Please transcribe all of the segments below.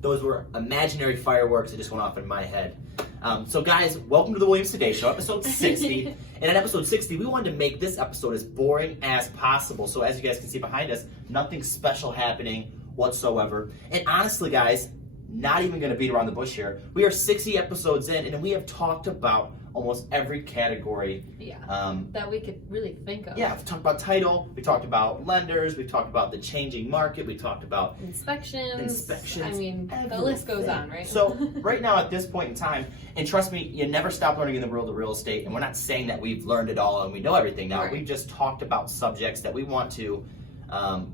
Those were imaginary fireworks that just went off in my head. So guys, welcome to the WilliamsToday Show, episode 60. And in episode 60, we wanted to make this episode as boring as possible. So as you guys can see behind us, nothing special happening whatsoever. And honestly, guys, not even going to beat around the bush here. We are 60 episodes in, and we have talked about almost every category. That we could really think of. Yeah, we've talked about title, we talked about lenders, we talked about the changing market, we talked about inspections. I mean, everything. the list goes on, right? So right now at this point in time, and trust me, you never stop learning in the world of real estate, and we're not saying that we've learned it all and we know everything now. Right. We've just talked about subjects that we want to,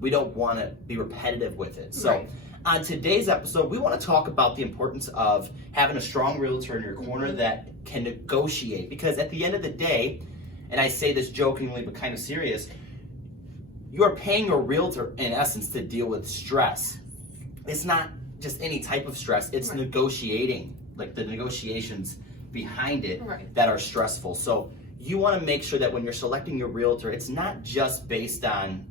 we don't want to be repetitive with it. So. Right. On today's episode, we want to talk about the importance of having a strong realtor in your corner that can negotiate. Because at the end of the day, and I say this jokingly but kind of serious, you are paying your realtor in essence to deal with stress. It's not just any type of stress, it's right. negotiating, like the negotiations behind it right. that are stressful. So you want to make sure that when you're selecting your realtor, it's not just based on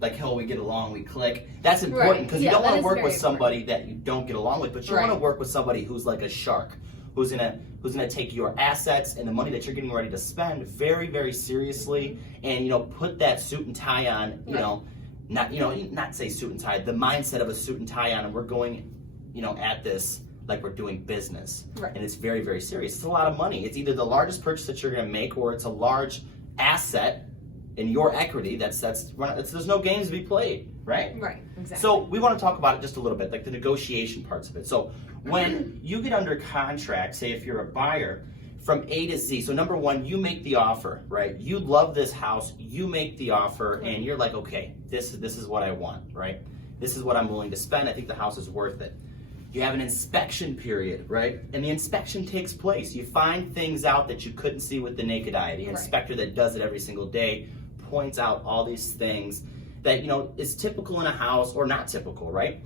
like, oh, we get along, we click. That's important because you don't want to work with somebody that you don't get along with, but you want to work with somebody who's like a shark, who's gonna take your assets and the money that you're getting ready to spend very, very seriously, and put that suit and tie on. Not say suit and tie, the mindset of a suit and tie on, and we're going, at this like we're doing business, right. and it's very, very serious. It's a lot of money. It's either the largest purchase that you're gonna make, or it's a large asset in your equity. There's no games to be played, right? Right, exactly. So we want to talk about it just a little bit, like the negotiation parts of it. So when you get under contract, say if you're a buyer, from A to Z, so number one, you make the offer, right? You love this house, you make the offer, and you're like, okay, this is what I want, right? This is what I'm willing to spend. I think the house is worth it. You have an inspection period, right? And the inspection takes place. You find things out that you couldn't see with the naked eye. The inspector that does it every single day points out all these things that is typical in a house or not typical, right?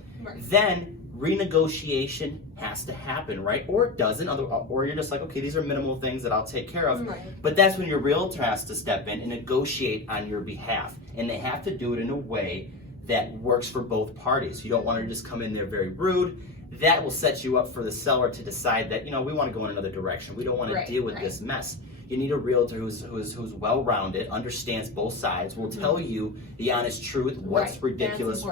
Then renegotiation has to happen, right? Or it doesn't, or you're just like, okay, these are minimal things that I'll take care of. But that's when your realtor has to step in and negotiate on your behalf, and they have to do it in a way that works for both parties. You don't want to just come in there very rude. That will set you up for the seller to decide that we want to go in another direction. We don't want to deal with this mess. You need a realtor who's well-rounded, understands both sides, will tell you the honest truth, what's ridiculous,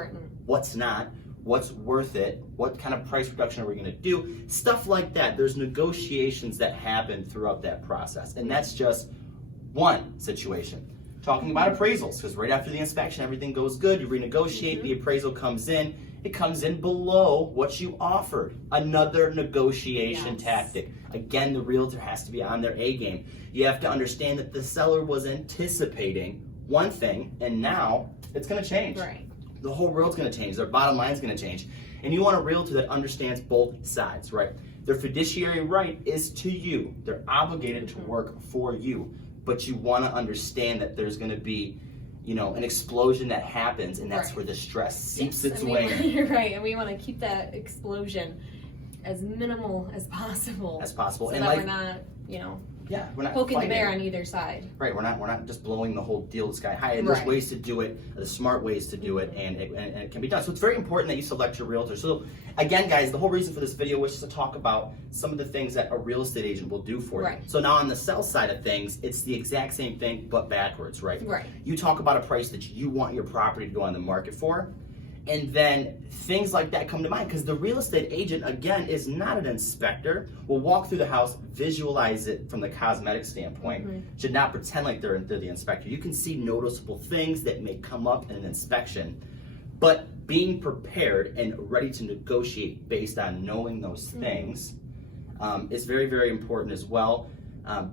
what's not, what's worth it, what kind of price reduction are we going to do, stuff like that. There's negotiations that happen throughout that process, and that's just one situation. Talking about appraisals, because right after the inspection, everything goes good, you renegotiate, the appraisal comes in, it comes in below what you offered. Another negotiation tactic. Again, the realtor has to be on their A game. You have to understand that the seller was anticipating one thing, and now it's going to change. Right. The whole world's going to change. Their bottom line's going to change. And you want a realtor that understands both sides, right? Their fiduciary right is to you. They're obligated to work for you. But you want to understand that there's going to be an explosion that happens, and that's where the stress seeps its way in. You're right, and we want to keep that explosion as minimal as possible. So and that we're not, we're not poking the fighting. bear on either side. Right, we're not just blowing the whole deal sky high. And there's ways to do it, the smart ways to do it, and it can be done. So it's very important that you select your realtor. So again, guys, the whole reason for this video was to talk about some of the things that a real estate agent will do for you. So now on the sell side of things, it's the exact same thing, but backwards, right? You talk about a price that you want your property to go on the market for, and then things like that come to mind, because the real estate agent, again, is not an inspector. Will walk through the house, visualize it from the cosmetic standpoint, should not pretend like they're the inspector. You can see noticeable things that may come up in an inspection, but being prepared and ready to negotiate based on knowing those things is very, very important as well.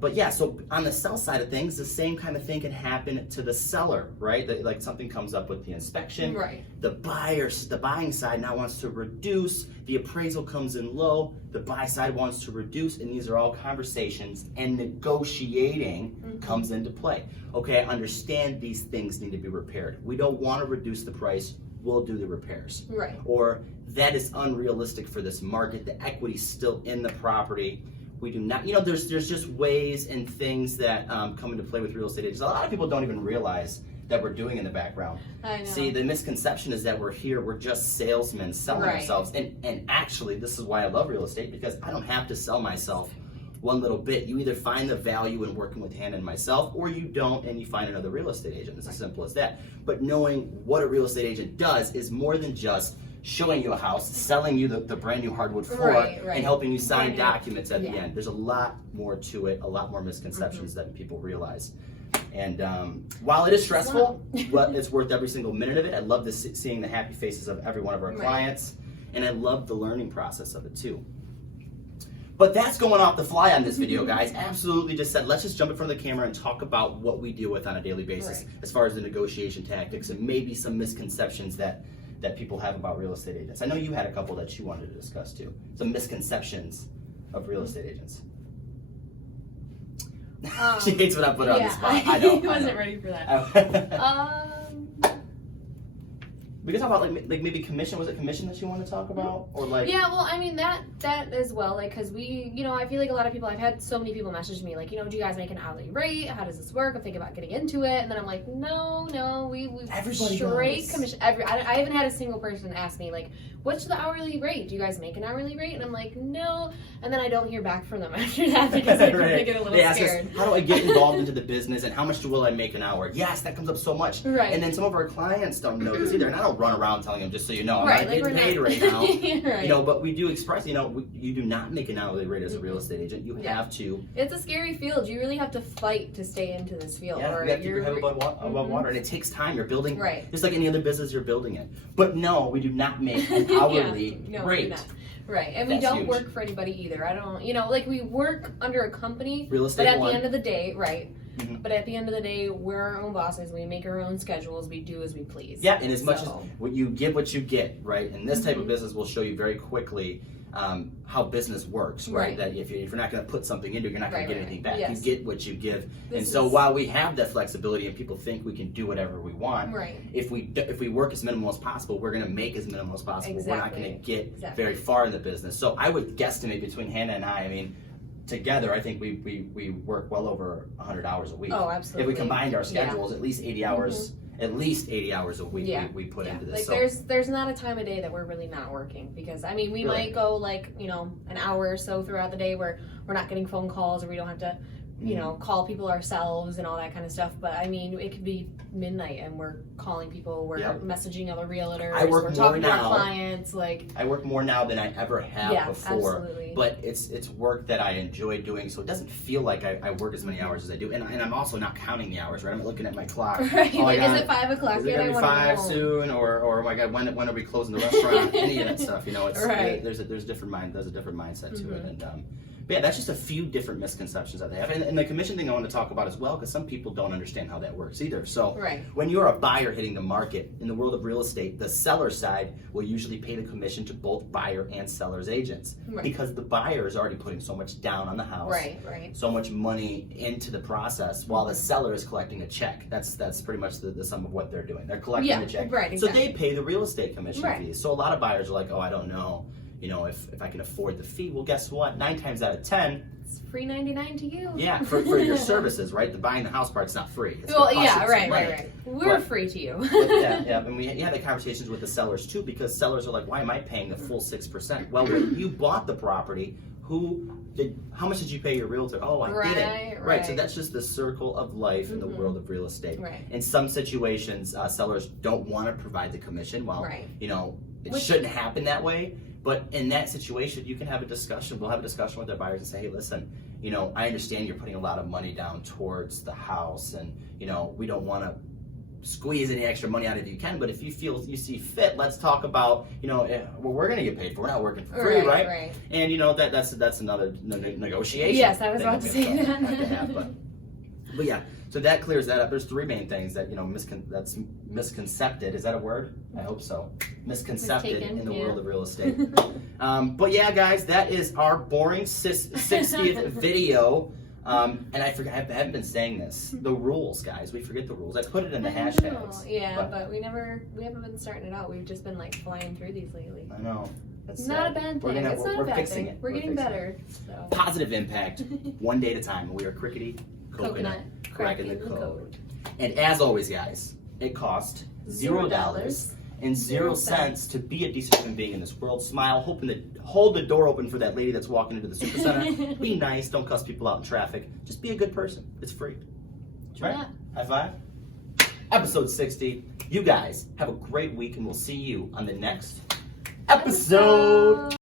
But yeah, so on the sell side of things, the same kind of thing can happen to the seller, right? Like something comes up with the inspection. The buying side now wants to reduce, the appraisal comes in low, the buy side wants to reduce, and these are all conversations, and negotiating comes into play. Okay, I understand these things need to be repaired. We don't want to reduce the price, we'll do the repairs. Or that is unrealistic for this market, the equity's still in the property. We do not, there's just ways and things that come into play with real estate agents. A lot of people don't even realize that we're doing in the background. I know. See, the misconception is that we're here, we're just salesmen selling ourselves. And actually, this is why I love real estate, because I don't have to sell myself one little bit. You either find the value in working with Hannah and myself, or you don't, and you find another real estate agent. It's as simple as that. But knowing what a real estate agent does is more than just showing you a house, selling you the brand new hardwood floor, and helping you sign documents at the end. There's a lot more to it, a lot more misconceptions than people realize. And while it is stressful, but it's worth every single minute of it. I love seeing the happy faces of every one of our clients, and I love the learning process of it too. But that's going off the fly on this video, guys. Absolutely just said, let's just jump in front of the camera and talk about what we deal with on a daily basis as far as the negotiation tactics and maybe some misconceptions that people have about real estate agents. I know you had a couple that you wanted to discuss too. Some misconceptions of real estate agents. She hates when I put her on the spot. I know. I wasn't ready for that. We can talk about like maybe commission. Was it commission that you want to talk about, or like? Yeah, well, I mean that as well. Like, cause we, I feel like a lot of people. I've had so many people message me like, do you guys make an hourly rate? How does this work? I'm thinking about getting into it, and then I'm like, no, we straight commission. I haven't had a single person ask me like, what's the hourly rate? Do you guys make an hourly rate? And I'm like, no, and then I don't hear back from them after that because they get a little scared. How do I get involved into the business, and how much will I make an hour? Yes, that comes up so much. Right. And then some of our clients don't know this either, and I don't run around telling them, just so you know, I'm not getting paid right now. But we do express, you do not make an hourly rate as a real estate agent. You have to. It's a scary field. You really have to fight to stay into this field. Yeah, you have to keep your head above water, and it takes time. You're building, just like any other business you're building it. But no, we do not make an hourly rate. Right, and we don't work for anybody either. I don't, like we work under a company, real estate but at the end of the day, but at the end of the day, we're our own bosses. We make our own schedules. We do as we please. Yeah, and as much as you get what you get, right? And this type of business will show you very quickly how business works, right? That if you're not going to put something into it, you're not going to get anything back. Yes. You get what you give. While we have that flexibility and people think we can do whatever we want, if we work as minimal as possible, we're going to make as minimal as possible. We're not going to get very far in the business. So I would guesstimate between Hannah and I mean, together, I think we work well over 100 hours a week. Oh, absolutely. If we combined our schedules, at least 80 hours. At least 80 hours a week we put into this. Like there's not a time of day that we're really not working, because I mean we might go like an hour or so throughout the day where we're not getting phone calls, or we don't have to call people ourselves and all that kind of stuff. But I mean, it could be midnight and we're calling people, we're messaging other realtors, we're talking to our clients. Like, I work more now than I ever have before. Absolutely. But it's work that I enjoy doing, so it doesn't feel like I work as many hours as I do. And I'm also not counting the hours, right? I'm looking at my clock. Right. Oh, like, is it 5 o'clock? Is it gonna be 5 soon? Or oh my God, when are we closing the restaurant? Any of that stuff, it's there's a different mindset to it. And but yeah, that's just a few different misconceptions that they have. And the commission thing I want to talk about as well, because some people don't understand how that works either. So when you're a buyer hitting the market in the world of real estate, the seller side will usually pay the commission to both buyer and seller's agents, because the buyer is already putting so much down on the house, so much money into the process, while the seller is collecting a check. That's pretty much the sum of what they're doing. They're collecting the check. So they pay the real estate commission fees. So a lot of buyers are like, oh, I don't know. If I can afford the fee. Well, guess what? 9 times out of 10, it's free 99 to you. Yeah, for your services, right? The buying the house part's not free. It's right. We're free to you. And we had the conversations with the sellers too, because sellers are like, why am I paying the full 6%? Well, when you bought the property, how much did you pay your realtor? Oh, I didn't. Right. So that's just the circle of life in the world of real estate. In some situations, sellers don't want to provide the commission. Well, it shouldn't happen that way. But in that situation, you can have a discussion. We'll have a discussion with our buyers and say, hey, listen, I understand you're putting a lot of money down towards the house, and, we don't want to squeeze any extra money out of you can, but if you feel you see fit, let's talk about, what we're going to get paid for. We're not working for free, right? And, that's another negotiation. Yes, I was about to say that. But yeah, so that clears that up. There's 3 main things that, that's misconcepted. Is that a word? I hope so. Misconcepted in the world of real estate. But yeah, guys, that is our boring 60th video. And I haven't been saying this. The rules, guys. We forget the rules. I put it in the hashtags. But we haven't been starting it out. We've just been like flying through these lately. I know. It's not a bad thing. It's not a bad thing. We're getting better. So. Positive impact, one day at a time. We are Crickety Coconut, cracking the code. And as always, guys, It costs $0 and 0 cents to be a decent human being in this world. Smile, hold the door open for that lady that's walking into the super center. Be nice, don't cuss people out in traffic. Just be a good person. It's free. Right? High five. Episode 60. You guys have a great week, and we'll see you on the next episode.